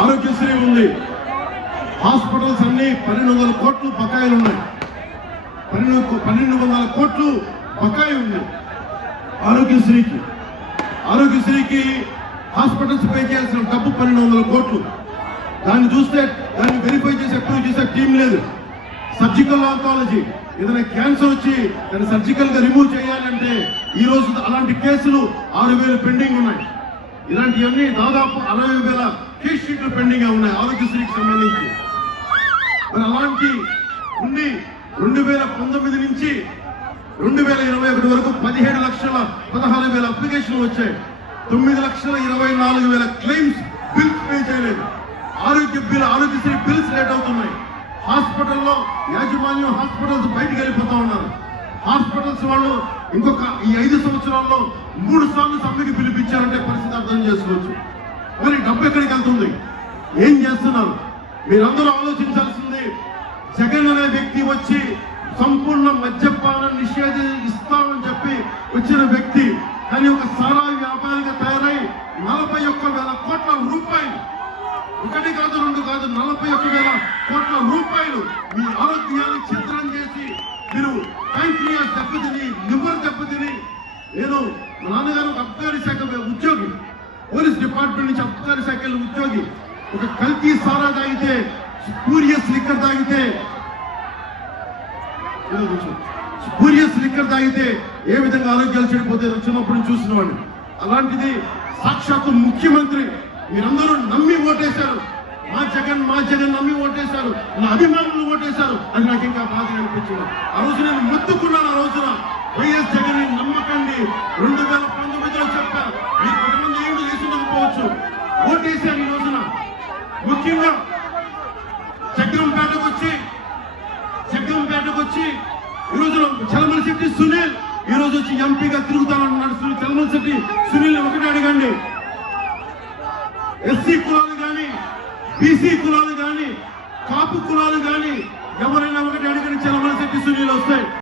ఆరోగ్యశ్రీ ఉంది. హాస్పిటల్స్ అన్ని 1200 కోట్లు బకాయిలు ఉన్నాయి. 1200 కోట్లు బకాయి ఉంది ఆరోగ్యశ్రీకి హాస్పిటల్స్ పే చేయాల్సిన డబ్బు 1200 కోట్లు. దాన్ని చూస్తే దాన్ని వెరిఫై చేసి అప్రూవ్ చేసే టీం లేదు. సర్జికల్ ఆంకాలజీ, ఏదైనా క్యాన్సర్ వచ్చి దాన్ని సర్జికల్ గా రిమూవ్ చేయాలంటే ఈ రోజు అలాంటి కేసులు 6000 పెండింగ్ ఉన్నాయి. ఇలాంటివన్నీ దాదాపు 60,000 కేస్ షీట్లు పెండింగ్ గా ఉన్నాయి ఆరోగ్యశ్రీకి సంబంధించి. మరి అలాంటి ఉండి 2019 నుంచి 2021 వరకు 17,16,000 అప్లికేషన్లు వచ్చాయి. 9,24,000 క్లెయిమ్స్ బిల్స్ పే చేయలేదు. ఆరోగ్యశ్రీ బిల్స్ లేట్ అవుతున్నాయి. హాస్పిటల్లో యాజమాన్యం హాస్పిటల్స్ బయటకు వెళ్ళిపోతా ఉన్నారు. హాస్పిటల్స్ వాళ్ళు ఇంకొక ఈ 5 సంవత్సరాల్లో 3 సార్లు సమ్మెకి పిలిపించారంటే పరిస్థితి అర్థం చేసుకోవచ్చు. మరి డబ్బు ఎక్కడికి వెళ్తుంది? ఏం చేస్తున్నారు? మీరందరూ ఆలోచించాల్సింది, జగన్ అనే వ్యక్తి వచ్చి సంపూర్ణ మద్యపానం నిషేధిస్తామని చెప్పి వచ్చిన వ్యక్తి, కానీ ఒక సారాయి వ్యాపారిగా తయారై 41,000 కోట్ల రూపాయలు, ఒకటి కాదు రెండు కాదు 41,000 కోట్ల రూపాయలు మీ ఆరోగ్యాన్ని చిత్రం చేసి మీరు ప్యాంక్రియాస్ దెబ్బతిని, లివర్ దెబ్బతిని. నేను మా నాన్నగారు ఒక అబ్కారీ శాఖ ఉద్యోగి, పోలీస్ డిపార్ట్మెంట్ నుంచి అబ్కారీ శాఖలో ఉద్యోగి. ఒక కల్తీ సారా తాగితే, స్పూరియస్ లిక్కర్ తాగితే ఏ విధంగా ఆరోగ్యాలు చెడిపోతే చిన్నప్పుడు చూసిన వాడిని. అలాంటిది సాక్షాత్తు ముఖ్యమంత్రి మీరందరూ నమ్మి ఓటేశారు. మా జగన్ నమ్మి ఓటేశారు, నా అభిమానులు ఓటేశారు. అది నాకు ఇంకా బాధ అనిపించింది. ఆ రోజు నేను మొత్తుకున్నాను. ఆ రోజున వైఎస్ జగన్ నమ్మకండి, 2019లో చెప్పా, మీరు 10 మంది ఏడు చేసినకపోవచ్చు, ఓటేశారు. ఈ రోజున ముఖ్యంగా జగ్గంపేటకు వచ్చి ఈ రోజు చలమలశెట్టి సునీల్ ఈ రోజు వచ్చి ఎంపీగా తిరుగుతానంటున్నాడు. చలమలశెట్టి సునీల్ ఒకటే అడగండి, ఎస్సీ కులాలు కానీ, బీసీ కులాలు కానీ, కాపు కులాలు కానీ ఎవరైనా ఒకటి అడగండి, చలమలశెట్టి సునీల్ వస్తాయి.